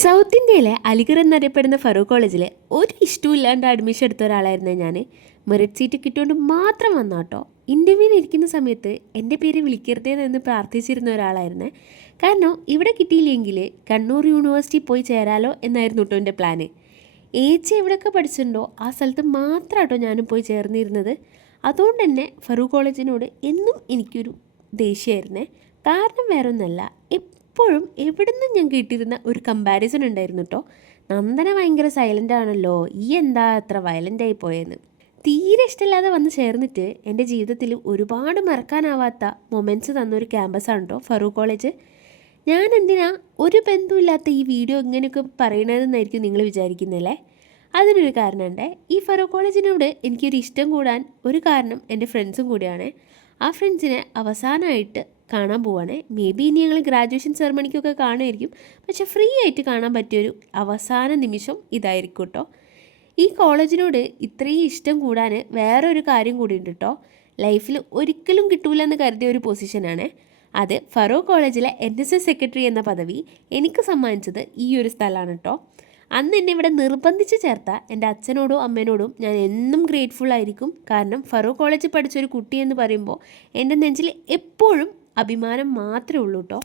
South ഇന്ത്യയിലെ അലിഗർ എന്നറിയപ്പെടുന്ന ഫറൂഖ് കോളേജിൽ ഒരു ഇഷ്ടമില്ലാണ്ട് അഡ്മിഷൻ എടുത്ത ഒരാളായിരുന്നു ഞാൻ. മെറിറ്റ് സീറ്റ് കിട്ടുകൊണ്ട് മാത്രം വന്നാട്ടോ. ഇൻ്റർവ്യൂവിന് ഇരിക്കുന്ന സമയത്ത് എൻ്റെ പേര് വിളിക്കരുതേന്ന് പ്രാർത്ഥിച്ചിരുന്ന ഒരാളായിരുന്നേ. കാരണം ഇവിടെ കിട്ടിയില്ലെങ്കിൽ കണ്ണൂർ യൂണിവേഴ്സിറ്റി പോയി ചേരാലോ എന്നായിരുന്നു കേട്ടോ എൻ്റെ പ്ലാന്. ഏച്ചി എവിടെയൊക്കെ പഠിച്ചിട്ടുണ്ടോ ആ സ്ഥലത്ത് മാത്രം കേട്ടോ ഞാനും പോയി ചേർന്നിരുന്നത്. അതുകൊണ്ട് തന്നെ ഫറൂഖ് കോളേജിനോട് എന്നും എനിക്കൊരു ദേഷ്യമായിരുന്നേ. കാരണം വേറൊന്നല്ല, എപ്പോഴും എവിടുന്നും ഞാൻ കിട്ടിയിരുന്ന ഒരു കമ്പാരിസൺ ഉണ്ടായിരുന്നു കേട്ടോ. നന്ദന ഭയങ്കര സൈലൻ്റ് ആണല്ലോ, ഈ എന്താ അത്ര വയലൻ്റായി പോയെന്ന്. തീരെ ഇഷ്ടമില്ലാതെ വന്ന് ചേർന്നിട്ട് എൻ്റെ ജീവിതത്തിൽ ഒരുപാട് മറക്കാനാവാത്ത മൊമെൻറ്റ്സ് തന്നൊരു ക്യാമ്പസാണ് കേട്ടോ ഫറൂഖ് കോളേജ്. ഞാൻ എന്തിനാ ഒരു ബന്ധമില്ലാത്ത ഈ വീഡിയോ ഇങ്ങനെയൊക്കെ പറയണതെന്നായിരിക്കും നിങ്ങൾ വിചാരിക്കുന്നല്ലേ? അതിനൊരു കാരണമുണ്ട്. ഈ ഫറൂഖ് കോളേജിനോട് എനിക്കൊരു ഇഷ്ടം കൂടാൻ ഒരു കാരണം എൻ്റെ ഫ്രണ്ട്സും കൂടിയാണ്. ആ ഫ്രണ്ട്സിനെ അവസാനമായിട്ട് കാണാൻ പോവാണ്. മേ ബി ഇനി ഞങ്ങൾ ഗ്രാജുവേഷൻ സെറമണിക്കൊക്കെ കാണുമായിരിക്കും. പക്ഷേ ഫ്രീ ആയിട്ട് കാണാൻ പറ്റിയൊരു അവസാന നിമിഷം ഇതായിരിക്കും കേട്ടോ. ഈ കോളേജിനോട് ഇത്രയും ഇഷ്ടം കൂടാൻ വേറൊരു കാര്യം കൂടിയുണ്ട് കേട്ടോ. ലൈഫിൽ ഒരിക്കലും കിട്ടൂല എന്ന് കരുതിയ ഒരു പൊസിഷനാണ് അത്. ഫറൂഖ് കോളേജിലെ NSS സെക്രട്ടറി എന്ന പദവി എനിക്ക് സമ്മാനിച്ചത് ഈ ഒരു സ്ഥലമാണ് കേട്ടോ. അന്ന് എന്നെ ഇവിടെ നിർബന്ധിച്ച് ചേർത്ത എൻ്റെ അച്ഛനോടും അമ്മേനോടും ഞാൻ എന്നും ഗ്രേറ്റ്ഫുൾ ആയിരിക്കും. കാരണം ഫറൂഖ് കോളേജിൽ പഠിച്ചൊരു കുട്ടി എന്ന് പറയുമ്പോൾ എൻ്റെ നെഞ്ചിൽ എപ്പോഴും അഭിമാനം മാത്രമേ ഉള്ളൂ കേട്ടോ.